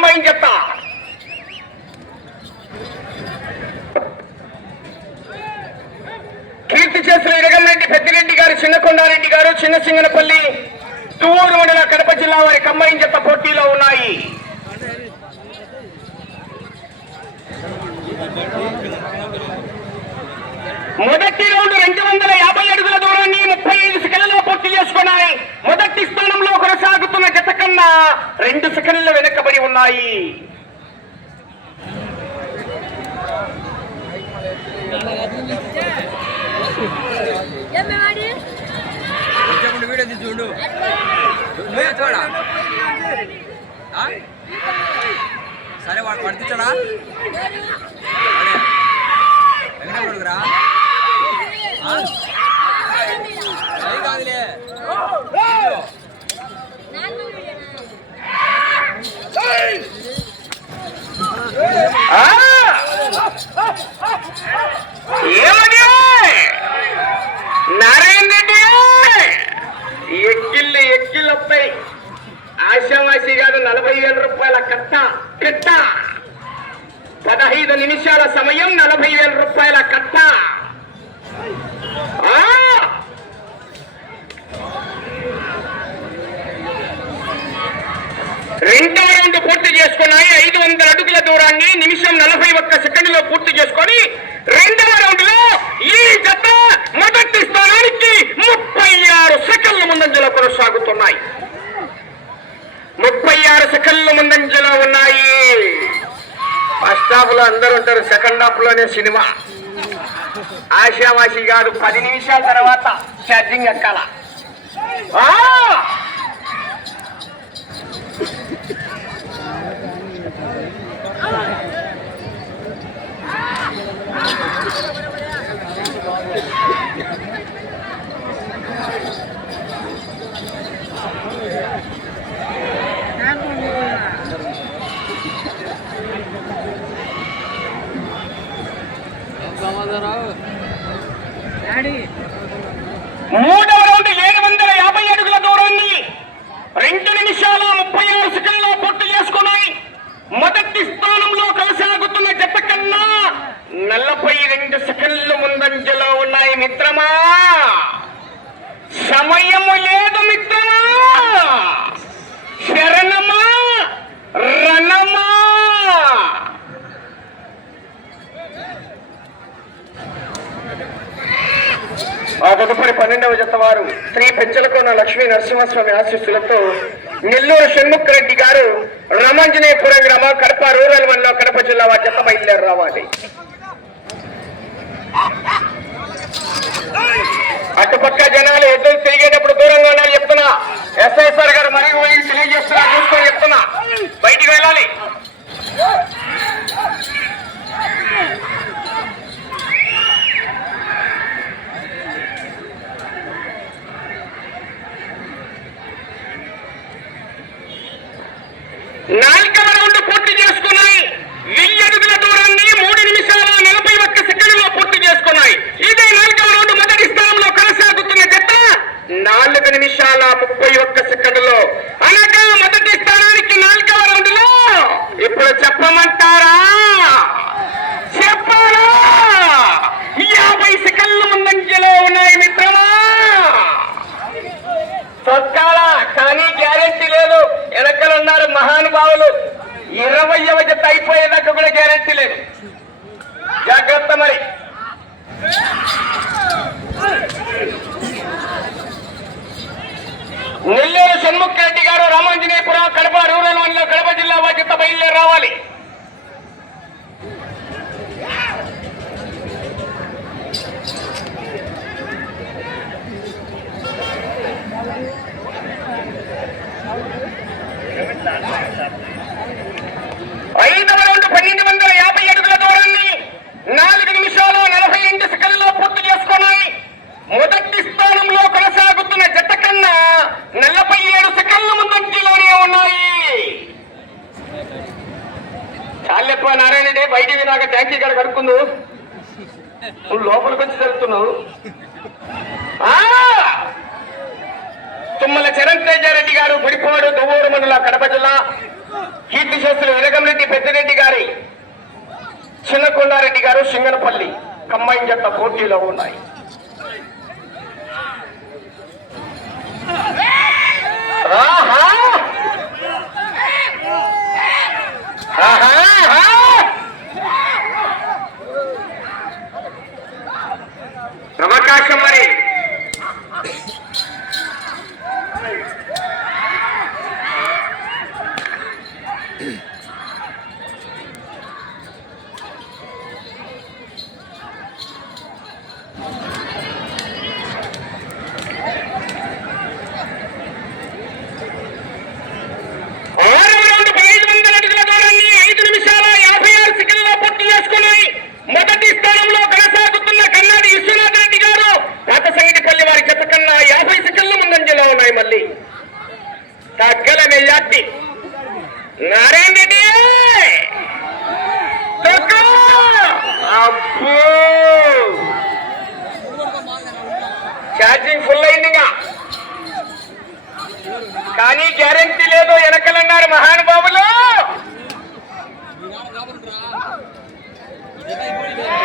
అమ్మాయిని చెప్తా? కీర్తి చేసిన ఇరగంరెడ్డి పెద్దిరెడ్డి గారు చిన్నకొండారెడ్డి గారు చిన్న సింగనపల్లి తువ్వూరు మండల కడప జిల్లా వారి కమ్మాయిని చెత్త పోటీలో ఉన్నాయి. మొదటి రౌండ్ రెండు వందల యాభై అడుగుల దూరాన్ని ముప్పై ఐదు సెకండ్లలో పూర్తి చేసుకున్నాయి మొదటి స్థానంలో కొనసాగుతున్న జత కన్నా రెండు సెకండ్లు వెనకబడి ఉన్నాయి. చూడు సరే వాడు పడుతుంచాడా వెంకటగుడుకురా అది కాదులే. ఆ! ఏమది నారాయణ రెడ్డి ఎక్కిళ్ళు ఎక్కిళ్ళు ఆశావాసి గారు నలభై వేల రూపాయల కట్ట కట్ట పదహైదు నిమిషాల సమయం నలభై వేల రూపాయల కట్ట ఆ! రెండవ రౌండ్ పూర్తి చేసుకున్నాయి. ఐదు వందల అడుగుల దూరాన్ని నిమిషం నలభై ఒక్క సెకండ్లో పూర్తి చేసుకొని రెండవ రౌండ్లో ఈ జత మొదటి స్థానానికి ముప్పై ఆరు సెకండ్ల ముందంజలో కొనసాగుతున్నాయి. ముప్పై ఆరు సెకండ్ల ముందంజలో ఉన్నాయి. ఫస్ట్ హాఫ్లో అందరూ ఉంటారు సెకండ్ హాఫ్లోనే సినిమా. ఆశావాసి గారు పది నిమిషాల తర్వాత ఛార్జింగ్ ఎక్కాల. మూడవ రౌండ్ ఏడు వందల యాభై అడుగుల దూరాన్ని రెండు నిమిషాలు ముప్పై ఆరు సెకండ్లో పూర్తి చేసుకుని మొదటి స్థానంలో కొనసాగుతున్న జత కన్నా నలభై రెండు సెకండ్లు ముందంజలో ఉన్నాయి మిత్రమా. సమయము లేదు మిత్రమా శరణమా రణమా ఆ తదుపరి పన్నెండవ జత వారు శ్రీ పెంచలకోన లక్ష్మీ నరసింహస్వామి ఆశీస్సులతో నెల్లూరు షణ్ముఖ్ రెడ్డి గారు రమాంజనేయపురం గ్రామ కడప రూరల్ మండలం కడప జిల్లా వారి జత బయలుదేరి రావాలి. అటుపక్క జనాలు ఎద్దులు తిరిగేటప్పుడు దూరంగా ఉండాలి చెప్తున్నా. ఎస్ఐసార్ గారు మరియు తెలియజేస్తున్నా చూసుకొని చెప్తున్నా. బయటికి వెళ్ళాలి నాలుగవ రౌండ్ పూర్తి చేసుకున్నాయి వెయ్యి అడుగుల దూరాన్ని మూడు నిమిషాల నలభై ఒక్క సెకండ్లో పూర్తి చేసుకున్నాయి ఇదే నాలుగవ రౌండ్ మొదటి స్థానంలో కొనసాగుతున్న జత నాలుగు నిమిషాల ముప్పై ఒక్క సెకండ్లో అనగా మొదటి స్థానానికి నాలుగవ రౌండ్లో ఇప్పుడు చెప్పమంటారా చెప్పాలా యాభై సెకండ్ల ముందంజలో ఉన్నాయి మిత్రమా తొక్కాల కానీ గ్యారెంటీ లేదు వెనకలు ఉన్నారు మహానుభావులు ఇరవై జత అయిపోయేదాకా కూడా గ్యారెంటీ లేదు జాగ్రత్త మరి నెల్లూరు షణ్ముఖ్ రెడ్డి గారు రామాంజనేయపురం కడప రూరల్ మండలం కడప జిల్లా బాధ్యత బయలుదేరి రావాలి ఐదవ రౌండ్ పన్నెండు వందల యాభై అడుగుల దూరాన్ని నాలుగు నిమిషాలు నలభై ఎనిమిది సెకండ్లో పూర్తి చేసుకున్నాయి మొదటి స్థానంలో కొనసాగుతున్న జత కన్నా నలభై ఏడు సెకండ్ల ముందంజలోనే ఉన్నాయి చాలెప్ప నారాయణ రెడ్డి బయటికి నాకు ట్యాంకీ నువ్వు లోపలికి వచ్చి జరుగుతున్నావు. తుమ్మల చరణ్ తేజారెడ్డి గారు గుడిపోడు దువ్వూరు మండల కడప జిల్లా కీర్తి శాస్త్రి విరగంరెడ్డి పెద్దిరెడ్డి గారి చిన్నకొండారెడ్డి గారు సింగనపల్లి కంబైన్ జట్ల పోటీలో ఉన్నాయి. ఆహా! ఆహా! ఆహా! అవకాశం మరి ఆరు రౌండ్ పదహైదు వందల అడుగుల దూరాన్ని ఐదు నిమిషాల యాభై ఆరు సెకండ్లో పూర్తి చేసుకుని మొదటి స్థానంలో కొనసాగుతున్న కన్నాడి విశ్వనాథ్ రెడ్డి గారు పాత సంగటిపల్లి వారి చెత్త కన్నా యాభై సెకండ్ల ముందంజలో ఉన్నాయి మళ్ళీ తగ్గల మెజార్టీ నారాయణ రెడ్డి తొక్కు! అబ్బో ఛార్జింగ్ ఫుల్ అయిందిగా కానీ గ్యారంటీ లేదు వెనకలన్నారు మహానుభావులు లోపలికి రా లోపలికి రా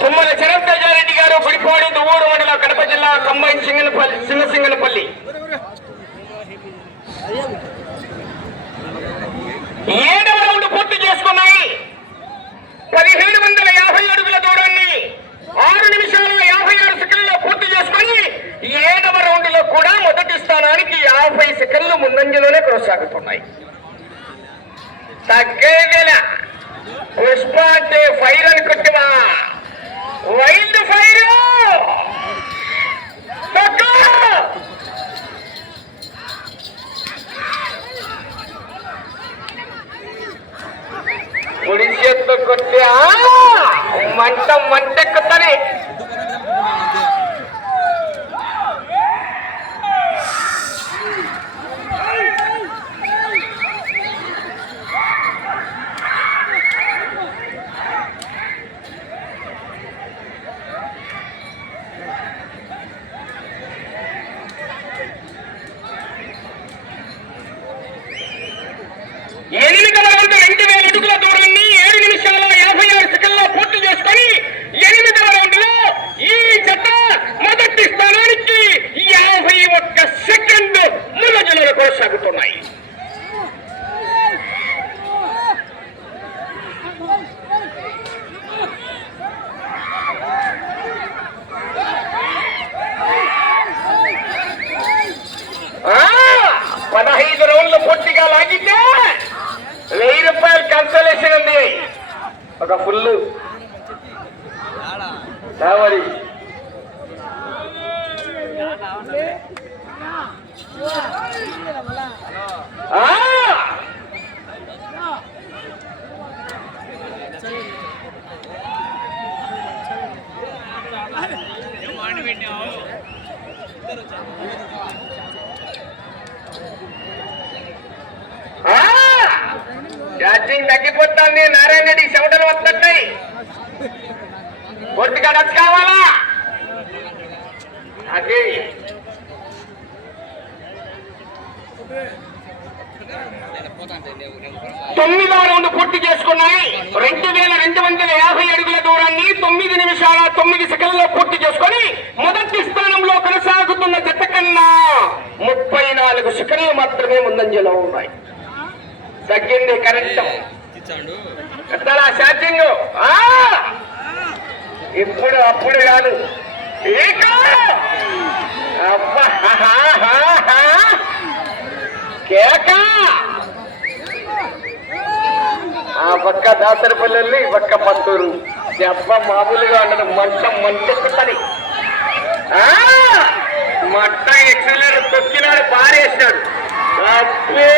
తుమ్మల చరణ్ గారు గుడిపాడు దువ్వూరు మండలం కడప జిల్లా కంబైన్ సింగనపల్లి చిన్న సింగనపల్లి ఏడవ రౌండ్ పూర్తి చేసుకున్నాయి. పదిహేడు వందల యాభై అడుగుల దూరాన్ని ఆరు నిమిషాల యాభై ఆరు సెకండ్లో పూర్తి చేసుకొని ఏడవ రౌండ్లో కూడా మొదటి స్థానానికి యాభై సెకండ్లు ముందంజలోనే కొనసాగుతున్నాయి. తగ్గేదిలా? పుష్ప అంటే ఫైర్ అనుకుంటున్నా. Wild fire! తగ్గు! కొట్టి మంట మంటెక్కుతానే ఎనిమిదవ రౌండ్ రెండు వేల అడుగుల దూరాన్ని ఏడు నిమిషాల యాభై ఆరు సెకండ్లో పూర్తి చేసుకొని ఎనిమిదవ రౌండ్లో ఈ జత మొదటి స్థానానికి యాభై ఒక్క సెకండ్ ముందంజలో కొనసాగుతున్నాయి ఆ, పదహైదు రౌండ్లు పూర్తిగా లాగితే వెయ్యి రూపాయలు కన్సలేషన్ ఉంది ఒక ఫుల్ మరి ఆ! ఆ! ఛార్జింగ్ తగ్గిపోతుంది. నారాయణ రెడ్డి చెమటలు వస్తున్నాయి కొద్దిగా డచ్ కావాలా? అది. తొమ్మిదో రౌండ్ పూర్తి చేసుకున్నాయి. రెండు వేల రెండు వందల యాభై అడుగుల దూరాన్ని తొమ్మిది నిమిషాల తొమ్మిది సెకండ్లో పూర్తి చేసుకొని మొదటి స్థానంలో కొనసాగుతున్న జత కన్నా ముప్పై నాలుగు సెకండ్లు మాత్రమే ముందంజలో ఉన్నాయి. తగ్గింది ఛార్జింగ్ ఆ! ఇప్పుడు అప్పుడు కాదు ఇక! అబ్బా! హా, హా, హా! కేక ఆ పక్క దాసరిపల్లెల్ని ఈ పక్క పత్తూరు దెబ్బ మామూలుగా ఉండదు మంట మంటెక్కుతుంది ఆ! మట్ట ఎక్సలర్ తొక్కినాడు పారేశాడు అబ్బో!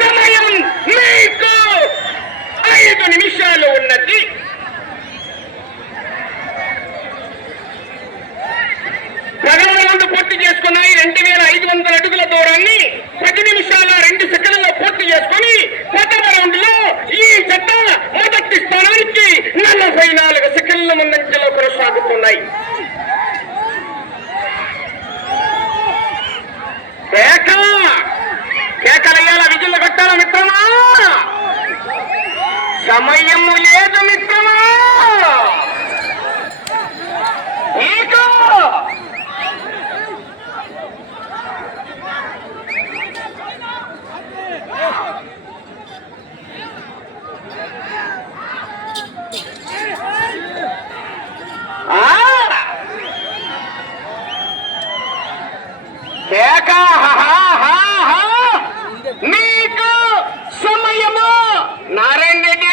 సమయం మీకు ఐదు నిమిషాలు ఉన్నది. పదవ రౌండ్ పూర్తి చేసుకున్నాయి. రెండు వేల ఐదు వందల అడుగుల దూరాన్ని పది నిమిషాల రెండు సెకండ్లలో పూర్తి చేసుకుని చేసుకొని ప్రథమ రౌండ్లో ఈ జత మొదటి స్థానానికి నలభై నాలుగు సెకండ్ల ముందంజలో కొనసాగుతున్నాయి. కేక కేకలయ్యాల విజులు కట్టాల మిత్రమా? సమయము లేదు మిత్రమా నీకు ఆ! కేక హా హా హా మీకు సమయము నారాయణ రెడ్డి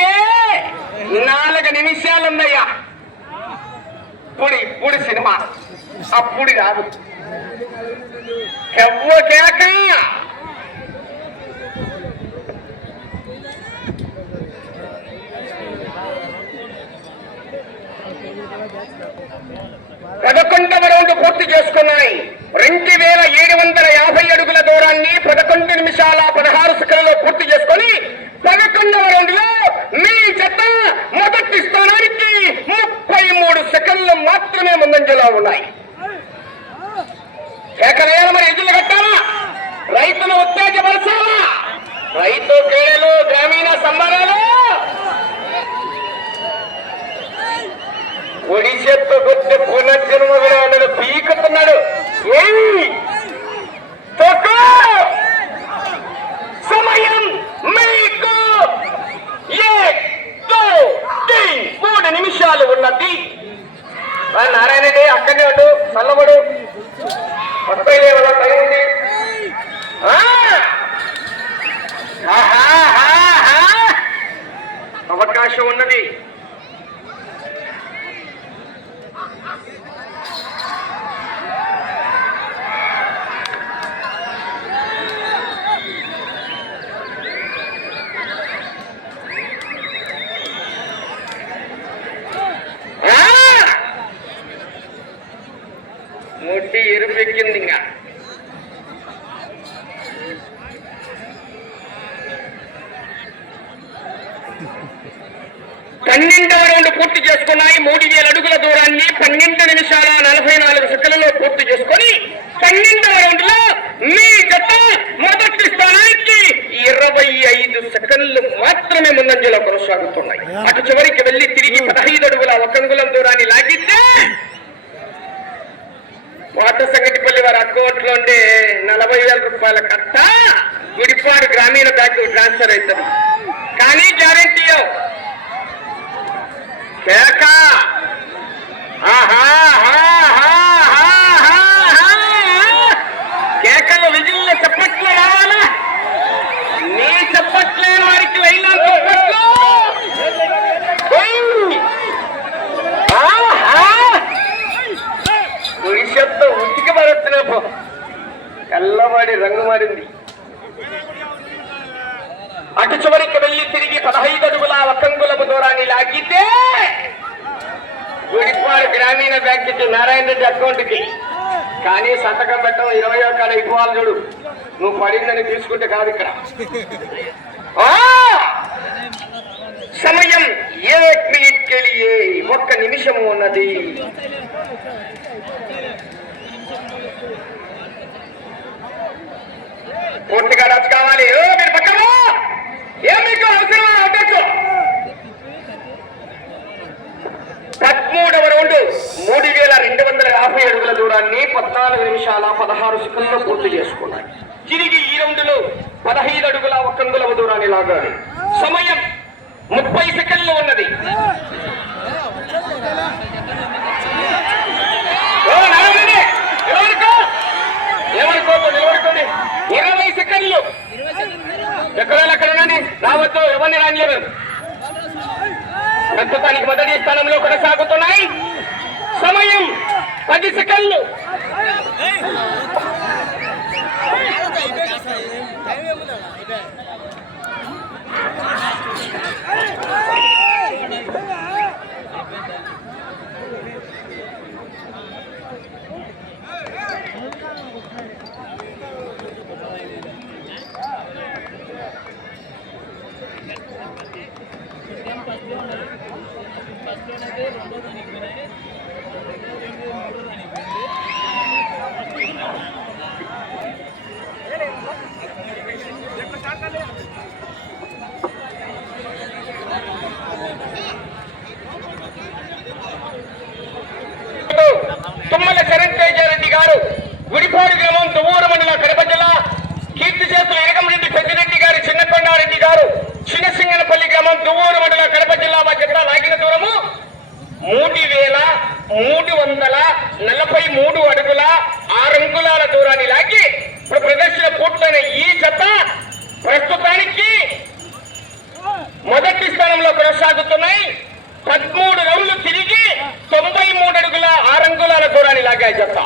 నాలుగు నిమిషాలు ఉన్నాయా ఇప్పుడు ఇప్పుడు సినిమా అప్పుడు కాదు. ఎవ్వ కేక! పదకొండవ రౌండ్ పూర్తి చేసుకున్నాయి. రెండు వేల ఏడు వందల యాభై అడుగుల దూరాన్ని పదకొండు నిమిషాల పదహారు సెకండ్లలో పూర్తి చేసుకొని పదకొండవ రౌండ్లో మీ జత మొదటి స్థానానికి ముప్పై మూడు సెకండ్లు మాత్రమే ముందంజలో ఉన్నాయి. కేకలేయాల మరి ఎదురు కట్టాలా? రైతులు ఉత్తేజపరచాలా? రైతు క్రీడలు గ్రామీణ సంబరాలు. ఒడిశెత్తు గుర్తు పునర్జన్మ అన్నాడు పీకుతున్నాడు. ఏయ్! సమయం మీకు! మూడు నిమిషాలు ఉన్నది. ఆ నారాయణ రెడ్డి అక్కడనే ఉండు చల్లబడు వస్తాయిలే వాళ్ళ టైం ఉంది ఆ! ఆహాహాహా! అవకాశం ఉన్నది ఆ! ముడ్డి ఎరుపెక్కింది ఇంకా. పన్నెండవ రౌండ్ పూర్తి చేసుకున్నాయి మూడు వేల అడుగుల దూరాన్ని పన్నెండు నిమిషాల నలభై నాలుగు సెకండ్లలో పూర్తి చేసుకొని పన్నెండవ రౌండ్లో మీ జత మొదటి స్థానానికి ఇరవై ఐదు సెకండ్లు మాత్రమే ముందంజలో కొనసాగుతున్నాయి. అటు చివరికి వెళ్ళి తిరిగి పదహైదు అడుగుల ఒక అంగుళం దూరాన్ని లాగితే వాటర్ సంగతిపల్లి వారు అకౌంట్ ఉండే నలభై వేల రూపాయల కట్ట గుడిపాడు గ్రామీణ బ్యాంకు ట్రాన్స్ఫర్ అవుతుంది కానీ గ్యారంటీ కేక? ఆహా. కల్లవాడి రంగు మారింది అటు చివరికి వెళ్ళి తిరిగి పదహైదు అడుగుల ఒకంగులపు దూరాన్ని లాగితే గుడిపాడు గ్రామీణ బ్యాంక్ నారాయణ రెడ్డి అకౌంట్కి కానీ సంతకం పెట్టడం ఇరవై ఒక్క ఇవ్వాలి చూడు. నువ్వు పడిందని తీసుకుంటే కాదు ఇక్కడ. ఆ! సమయం ఏ మినిట్ కెలియే ఒక్క నిమిషము ఉన్నది. పూర్తిగా రచ్ కావాలి. ఏం మీకు అవసరం పదమూడవ రౌండ్ మూడు వేల రెండు వందల యాభై అడుగుల దూరాన్ని పద్నాలుగు నిమిషాల పదహారు సెకండ్లు పూర్తి చేసుకున్నాయి. తిరిగి ఈ రౌండ్లో పదహైదు అడుగుల ఒక అంగుళం దూరాన్ని లాగాలి. సమయం ముప్పై సెకండ్లు ఉన్నది. ఇరవై సెకండ్లు. ఎక్కడ అక్కడ రావద్దు ఎవరిని రానిలేరు ప్రస్తుతానికి మొదటి స్థానంలో కొనసాగుతున్నాయి. సమయం పది సెకండ్లు. జిల్లా మధ్య లాగిన దూరము మూడు వేల మూడు వందల నలభై మూడు అడుగుల ఆరు అంగుళాల దూరాన్ని లాగి ఇప్పుడు ప్రదర్శన పూర్తయిన ఈ జత ప్రస్తుతానికి మొదటి స్థానంలో కొనసాగుతున్నాయి. పదమూడు రౌండ్లు తిరిగి తొంభై మూడు అడుగుల ఆరు అంగుళాల దూరాన్ని లాగాయి జత.